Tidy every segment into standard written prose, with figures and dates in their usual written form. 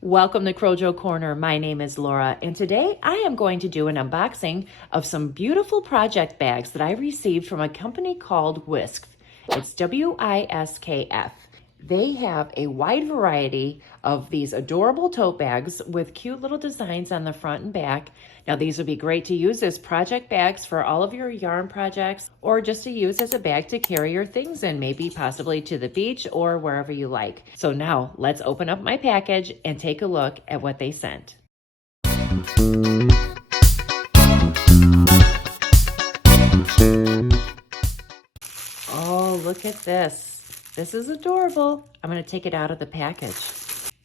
Welcome to Crojo Corner. My name is Laura, and today I am going to do an unboxing of some beautiful project bags that I received from a company called WISKF. It's WISKF. They have a wide variety of these adorable tote bags with cute little designs on the front and back. Now these would be great to use as project bags for all of your yarn projects, or just to use as a bag to carry your things in, maybe possibly to the beach or wherever you like. So now let's open up my package and take a look at what they sent. Oh, look at this. This is adorable. I'm going to take it out of the package.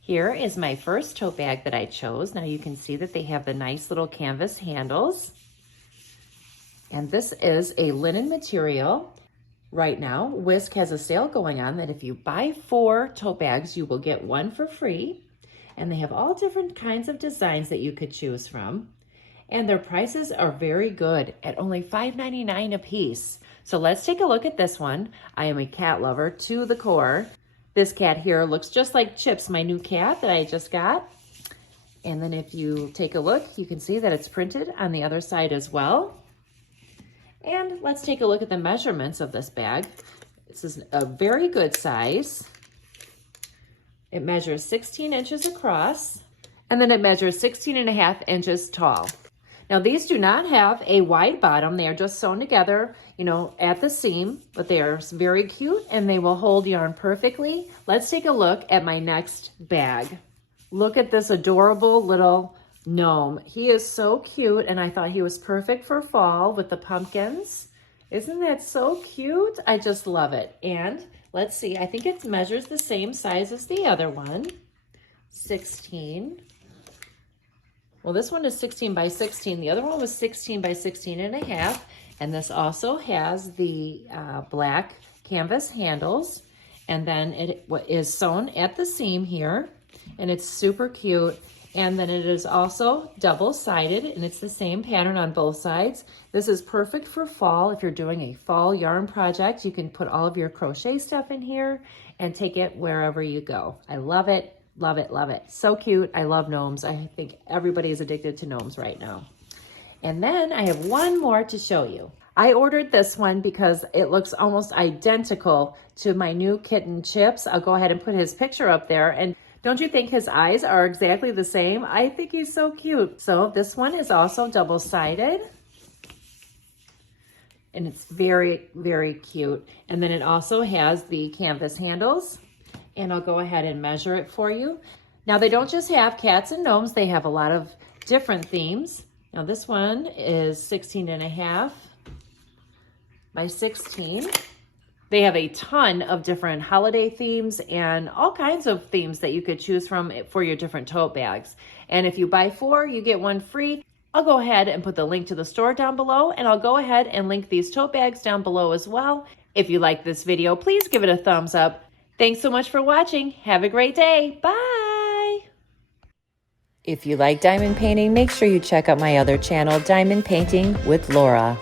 Here is my first tote bag that I chose. Now you can see that they have the nice little canvas handles. And this is a linen material. Right now, Whisk has a sale going on that if you buy 4 tote bags, you will get 1 for free. And they have all different kinds of designs that you could choose from. And their prices are very good at only $5.99 a piece. So let's take a look at this one. I am a cat lover to the core. This cat here looks just like Chips, my new cat that I just got. And then if you take a look, you can see that it's printed on the other side as well. And let's take a look at the measurements of this bag. This is a very good size. It measures 16 inches across, and then it measures 16.5 inches tall. Now these do not have a wide bottom. They are just sewn together, at the seam, but they are very cute and they will hold yarn perfectly. Let's take a look at my next bag. Look at this adorable little gnome. He is so cute, and I thought he was perfect for fall with the pumpkins. Isn't that so cute? I just love it. And let's see, I think it measures the same size as the other one, 16. Well, this one is 16 by 16. The other one was 16 by 16.5. And this also has the black canvas handles. And then it is sewn at the seam here. And it's super cute. And then it is also double-sided, and it's the same pattern on both sides. This is perfect for fall. If you're doing a fall yarn project, you can put all of your crochet stuff in here and take it wherever you go. I love it. Love it, love it. So cute. I love gnomes. I think everybody is addicted to gnomes right now. And then I have one more to show you. I ordered this one because it looks almost identical to my new kitten Chips. I'll go ahead and put his picture up there. And don't you think his eyes are exactly the same? I think he's so cute. So this one is also double-sided. And it's very, very cute. And then it also has the canvas handles. And I'll go ahead and measure it for you. Now they don't just have cats and gnomes, they have a lot of different themes. Now this one is 16.5 by 16. They have a ton of different holiday themes and all kinds of themes that you could choose from for your different tote bags. And if you buy 4, you get 1 free. I'll go ahead and put the link to the store down below, and I'll go ahead and link these tote bags down below as well. If you like this video, please give it a thumbs up. Thanks so much for watching. Have a great day. Bye. If you like diamond painting, make sure you check out my other channel, Diamond Painting with Laura.